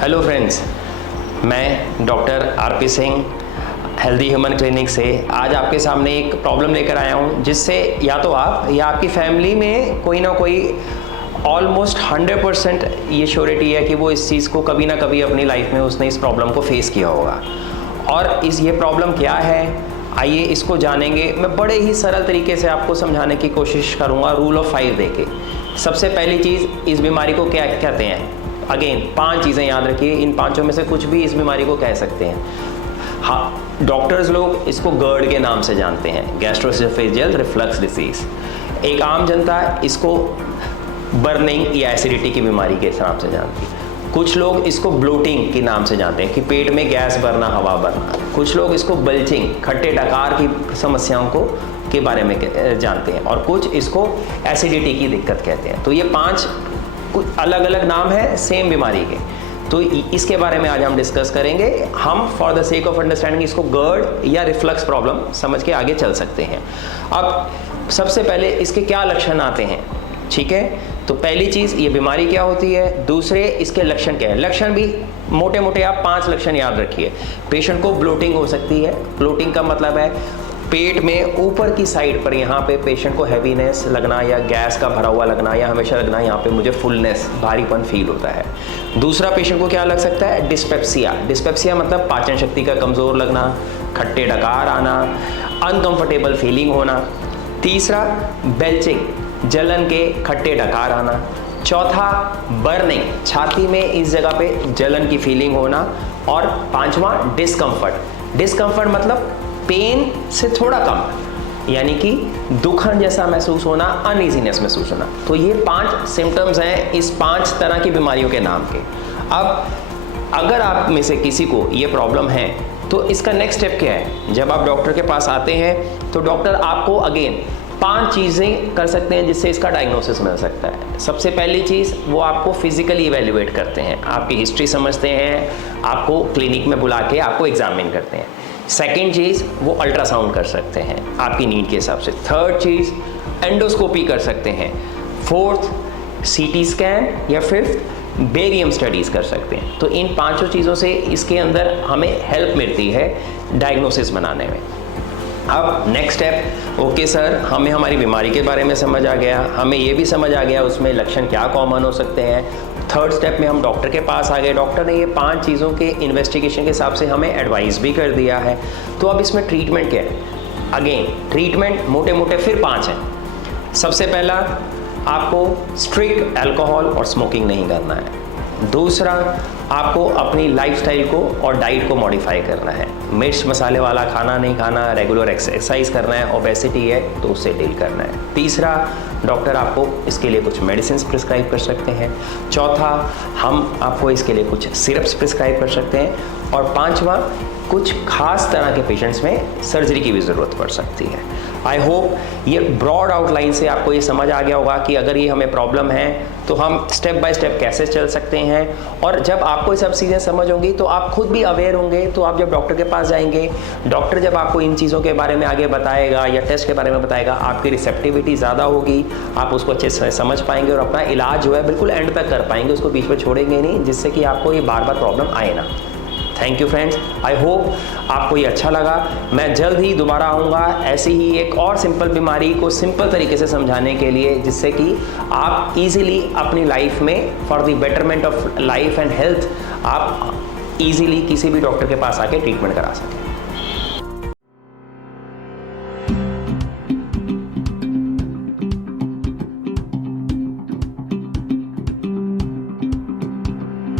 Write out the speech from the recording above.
Hello friends, मैं doctor RP Singh healthy human clinic से आज आपके सामने एक प्रॉब्लम लेकर आया हूं, जिससे या तो आप या आपकी फैमिली में कोई ना कोई ऑलमोस्ट 100% ये श्योरिटी है कि वो इस चीज़ को कभी ना कभी अपनी लाइफ में उसने इस प्रॉब्लम को फेस किया होगा। और ये प्रॉब्लम क्या है, आइए इसको जानेंगे। मैं बड़े ही सरल तरीके से आपको समझाने की कोशिश करूँगा रूल ऑफ 5 देके। सबसे पहली चीज़, इस बीमारी को क्या कहते हैं। अगेन 5 चीज़ें याद रखिए, इन 5 में से कुछ भी इस बीमारी को कह सकते हैं। हाँ, डॉक्टर्स लोग इसको GERD के नाम से जानते हैं, गैस्ट्रोएसोफेजियल रिफ्लक्स डिसीज। एक आम जनता इसको बर्निंग या एसिडिटी की बीमारी के नाम से जानती है। कुछ लोग इसको ब्लोटिंग के नाम से जानते हैं कि पेट में गैस भरना, हवा भरना। कुछ लोग इसको बल्जिंग, खट्टे डकार की समस्याओं को के बारे में जानते हैं, और कुछ इसको एसिडिटी की दिक्कत कहते हैं। तो ये 5 कुछ अलग अलग नाम है सेम बीमारी के। तो इसके बारे में आज हम डिस्कस करेंगे। हम for the sake of understanding इसको GERD या रिफ्लक्स प्रॉब्लम समझ के आगे चल सकते हैं। अब सबसे पहले इसके क्या लक्षण आते हैं, ठीक है। तो पहली चीज़, ये बीमारी क्या होती है। दूसरे, इसके लक्षण क्या है। लक्षण भी मोटे मोटे आप 5 लक्षण याद रखिए। पेशेंट को ब्लोटिंग हो सकती है। ब्लोटिंग का मतलब है पेट में ऊपर की साइड पर यहाँ पे पेशेंट को हैवीनेस लगना या गैस का भरा हुआ लगना, या हमेशा लगना यहाँ पे मुझे फुलनेस, भारीपन फील होता है। दूसरा, पेशेंट को क्या लग सकता है, डिस्पेप्सिया। डिस्पेप्सिया मतलब पाचन शक्ति का कमज़ोर लगना, खट्टे डकार आना, अनकंफर्टेबल फीलिंग होना। तीसरा, बेल्चिंग, जलन के खट्टे डकार आना। चौथा, बर्निंग, छाती में इस जगह पे जलन की फीलिंग होना। और 5वां, डिस्कम्फर्ट। डिस्कम्फर्ट मतलब पेन से थोड़ा कम, यानी कि दुखन जैसा महसूस होना, अनईजीनेस महसूस होना। तो ये 5 सिम्टम्स हैं इस 5 तरह की बीमारियों के नाम के। अब अगर आप में से किसी को ये प्रॉब्लम है तो इसका नेक्स्ट स्टेप क्या है। जब आप डॉक्टर के पास आते हैं तो डॉक्टर आपको अगेन 5 चीज़ें कर सकते हैं जिससे इसका डायग्नोसिस मिल सकता है। सबसे पहली चीज़, वो आपको फिजिकली इवेल्युएट करते हैं, आपकी हिस्ट्री समझते हैं, आपको क्लिनिक में बुला के आपको एग्जामिन करते हैं। सेकेंड चीज़, वो अल्ट्रासाउंड कर सकते हैं आपकी नीड के हिसाब से। थर्ड चीज़, एंडोस्कोपी कर सकते हैं। फोर्थ, CT स्कैन, या फिफ्थ, बेरियम स्टडीज़ कर सकते हैं। तो इन 5 चीज़ों से इसके अंदर हमें हेल्प मिलती है डायग्नोसिस बनाने में। अब नेक्स्ट स्टेप, ओके सर, हमें हमारी बीमारी के बारे में समझ आ गया, हमें ये भी समझ आ गया उसमें लक्षण क्या कॉमन हो सकते हैं। थर्ड स्टेप में हम डॉक्टर के पास आ गए, डॉक्टर ने ये 5 चीज़ों के इन्वेस्टिगेशन के हिसाब से हमें एडवाइस भी कर दिया है। तो अब इसमें ट्रीटमेंट क्या है। अगेन ट्रीटमेंट मोटे मोटे फिर 5 हैं। सबसे पहला, आपको स्ट्रिक्ट अल्कोहल और स्मोकिंग नहीं करना है। दूसरा, आपको अपनी लाइफस्टाइल को और डाइट को मॉडिफाई करना है। मिर्च मसाले वाला खाना नहीं खाना, रेगुलर एक्सरसाइज करना है, ओबेसिटी है तो उससे डील करना है। तीसरा, डॉक्टर आपको इसके लिए कुछ मेडिसिन प्रिस्क्राइब कर सकते हैं। चौथा, हम आपको इसके लिए कुछ सिरप्स प्रिस्क्राइब कर सकते हैं। और 5वां, कुछ खास तरह के पेशेंट्स में सर्जरी की भी ज़रूरत पड़ सकती है। आई होप ये ब्रॉड आउटलाइन से आपको ये समझ आ गया होगा कि अगर ये हमें प्रॉब्लम है तो हम स्टेप बाय स्टेप कैसे चल सकते हैं। और जब आपको ये सब चीज़ें समझ होंगी तो आप खुद भी अवेयर होंगे। तो आप जब डॉक्टर के पास जाएंगे, डॉक्टर जब आपको इन चीज़ों के बारे में आगे बताएगा या टेस्ट के बारे में बताएगा, आपकी रिसेप्टिविटी ज़्यादा होगी, आप उसको अच्छे से समझ पाएंगे और अपना इलाज जो है बिल्कुल एंड तक कर पाएंगे, उसको बीच में छोड़ेंगे नहीं, जिससे कि आपको ये बार बार प्रॉब्लम आए ना। Thank you friends, I hope आपको ये अच्छा लगा। मैं जल्द ही दोबारा आऊँगा ऐसी ही एक और सिंपल बीमारी को सिंपल तरीके से समझाने के लिए, जिससे कि आप इजीली अपनी लाइफ में for the betterment of life and health आप इजीली किसी भी डॉक्टर के पास आके ट्रीटमेंट करा सकें।